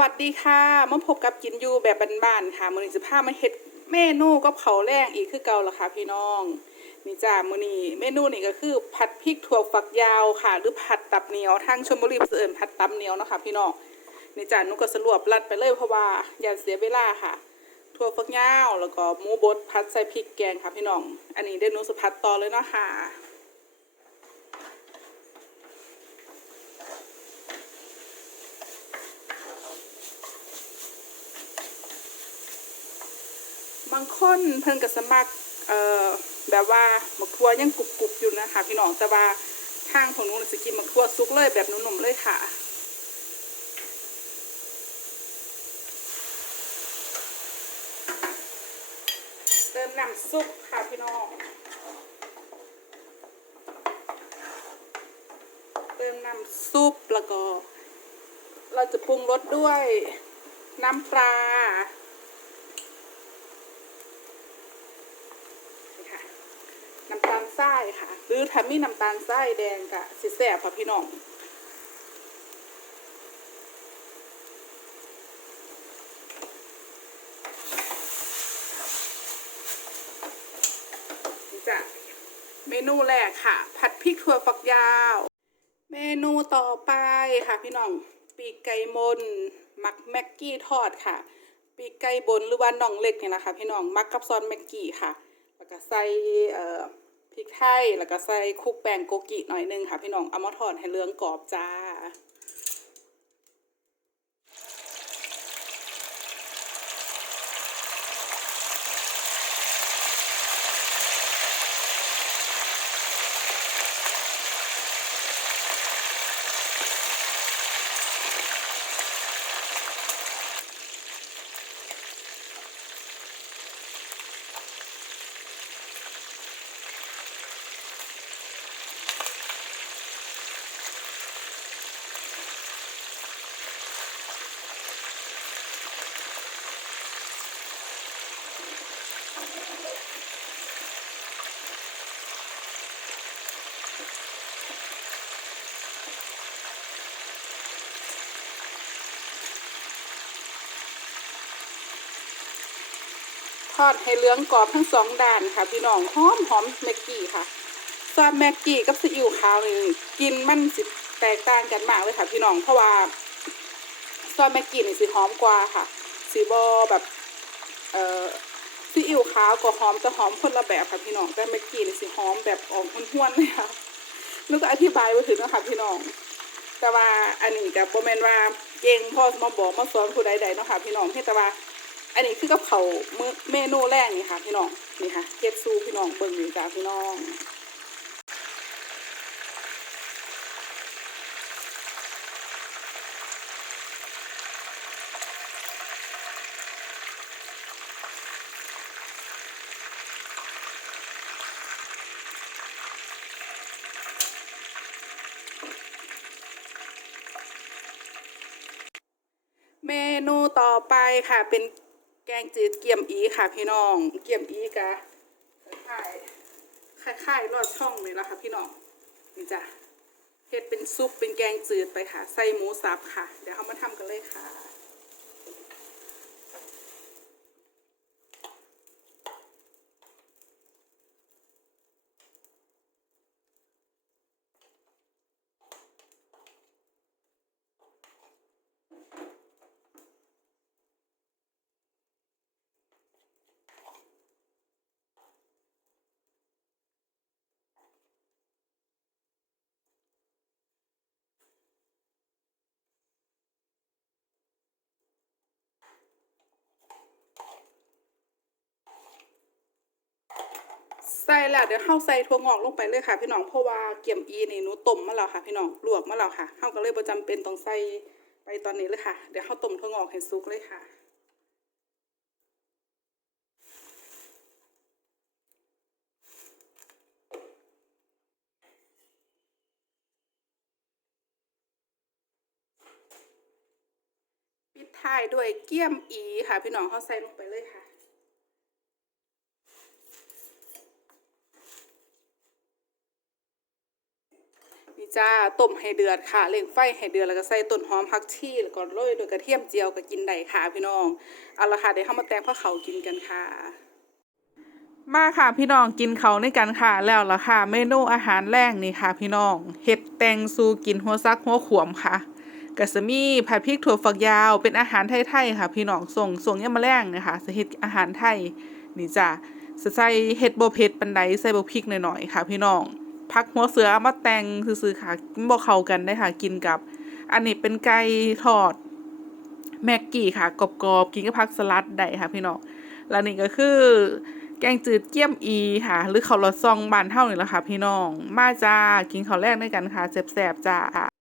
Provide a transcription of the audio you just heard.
วัสดีค่ะมาพบกับกินอยู่แบบบ้านๆค่ะ มื้อนี้สิพามาเฮ็ดเมนูกับข้าแรงอีกคือเก่าละค่ะพี่น้องนี่จ้ามื้อนี้เมนูนี่ก็คือผัดพริกถั่วฝักยาวค่ะ หรือผัดตับเหนียวทางชลบุรีเพิ่นเอิ้นผัดตับเหนียวนะคะพี่น้องนี่จ้านูก็สรวบรัดไปเลยเพราะว่าอย่าเสียเวลาค่ะถั่วฝักยาวแล้วก็หมูบดผัดใส่พริกแกงค่ะพี่น้อง อันนี้เดนูสิผัดต่อเลยเนาะค่ะ บางคนเพิ่นก็สมัครเอ่อแบบว่าหมักทั่วยังกรุบๆอยู่นะคะพี่น้องแต่ว่าทางของหนูน่ะสิกินหมักทั่วสุกเลยแบบนุ่มๆเลยค่ะเติมน้ำซุปค่ะพี่น้อง เติมน้ำซุปแล้วก็ เราจะปรุงรสด้วยน้ำปลา นี่ค่ะน้ำตาล ทรายค่ะ หรือถ้ามีน้ำตาลทรายแดงกะสิแซ่บค่ะพี่น้องจ้ะเมนูแรกค่ะ ผัดพริกถั่วฝักยาว เมนูต่อไปค่ะพี่น้อง ปีกไก่มนมักแม็กกี้ทอดค่ะ ปีกไก่บนหรือว่าน่องเล็กเนี่ยนะคะ พี่น้องมักกับซอสแม็กกี้ค่ะ แล้วก็ใส่เอ่อ พริกไทยแล้วก็ใส่คุกแป้งโกกิหน่อยนึงค่ะพี่น้องเอามาทอดให้เหลืองกรอบจ้า ดให้เหลืองกรอบทั้งสองด้านค่ะพี่น้องหอมหอมแม็กกี้ค่ะซอสแม็กกี้กับซีอิ๊วขาวนี่กินมันสิแตกต่างกันมากเลยค่ะพี่น้องเพราะว่าซอสแม็กกี้นี่สิหอมกว่าค่ะสีบอแบบเอ่อซีอิ๊วขาวก็หอมจะหอมคนละแบบค่ะพี่น้องแต่แม็กกี้นี่สิหอมแบบออกห้วนๆเลยค่ะนึกก็อธิบายไปถึงนะคะพี่น้อง แต่ว่าอันนี้กับโบแมนว่าเก่งพ่อมาบอกมาสอนผู้ใดๆเนาะค่ะพี่น้องเพียงแต่ว่า อันนี้คือกับเขาวมื้อเมนูแรกนี่ค่ะ พี่น้องนี่ค่ะเฮ็ดซูพี่น้องเบิ่งอยู่จ้าพี่น้องเมนูต่อไปค่ะเป็น แกงจืดเกี๊ยมอีค่ะพี่น้อง เกี๊ยมอีกะคล้ายๆคล้ายลอดช่องนี่แหละค่ะพี่น้องนี่จ้ะเฮ็ดเป็นซุปเป็นแกงจืดไปค่ะ ใส่หมูสับค่ะ เดี๋ยวเขามาทำกันเลยค่ะ ใส่แล้วเดี๋ยวเข้าใส่ถั่วงอกลงไปเลยค่ะ พี่น้องเพราะว่าเกี๊ยมอีนี่หนูต้มมาแล้วค่ะ พี่น้องลวกมาแล้วค่ะเข้าก็เลยประจำเป็นต้องใส่ไปตอนนี้เลยค่ะ เดี๋ยวเข้าต้มถั่วงอกให้สุกเลยค่ะปิดท้ายด้วยเกี๊ยมอีค่ะ พี่น้องเขาใส่ลงไปเลยค่ะ จ้าต้มให้เดือดค่ะเร่งไฟให้เดือดแล้วก็ใส่ต้นหอมผักชีแล้วก็โรยด้วยกระเทียมเจียวก็กินได้ค่ะพี่น้องเอาละค่ะเดี๋ยวเรามาแตงผ้าเขากินกันค่ะ มาค่ะพี่น้องกินเขาวในกันค่ะ แล้วละค่ะเมนูอาหารแรงนี่ค่ะ พี่น้องเห็ดแตงซูกินหัวซักหัวขวมค่ะกะสมีผัดพริกถั่วฝักยาวเป็นอาหารไทยๆค่ะ พี่น้องส่งส่งยามมาแรงนะคะสเฮ็ดอาหารไทยนี่จ้ะใส่เห็ดบ่เผ็ดปานใดใส่บ่พริกหน่อยๆค่ะ พี่น้อง ผักหัวเสือเอามาแต่งซื่อๆค่ะบ่เข้ากันได้ค่ะกินกับ อันนี้เป็นไก่ทอดแม็กกี้ค่ะกรอบๆกินกับผักสลัดได้ค่ะพี่น้องแล้วนี่ก็คือแกงจืดเกี๊ยมอีค่ะ หรือข้าวรอดซองบานเท่านี่แหละค่ะพี่น้อง มาจ้ากินข้าวแรกด้วยกันค่ะแซบๆจ้า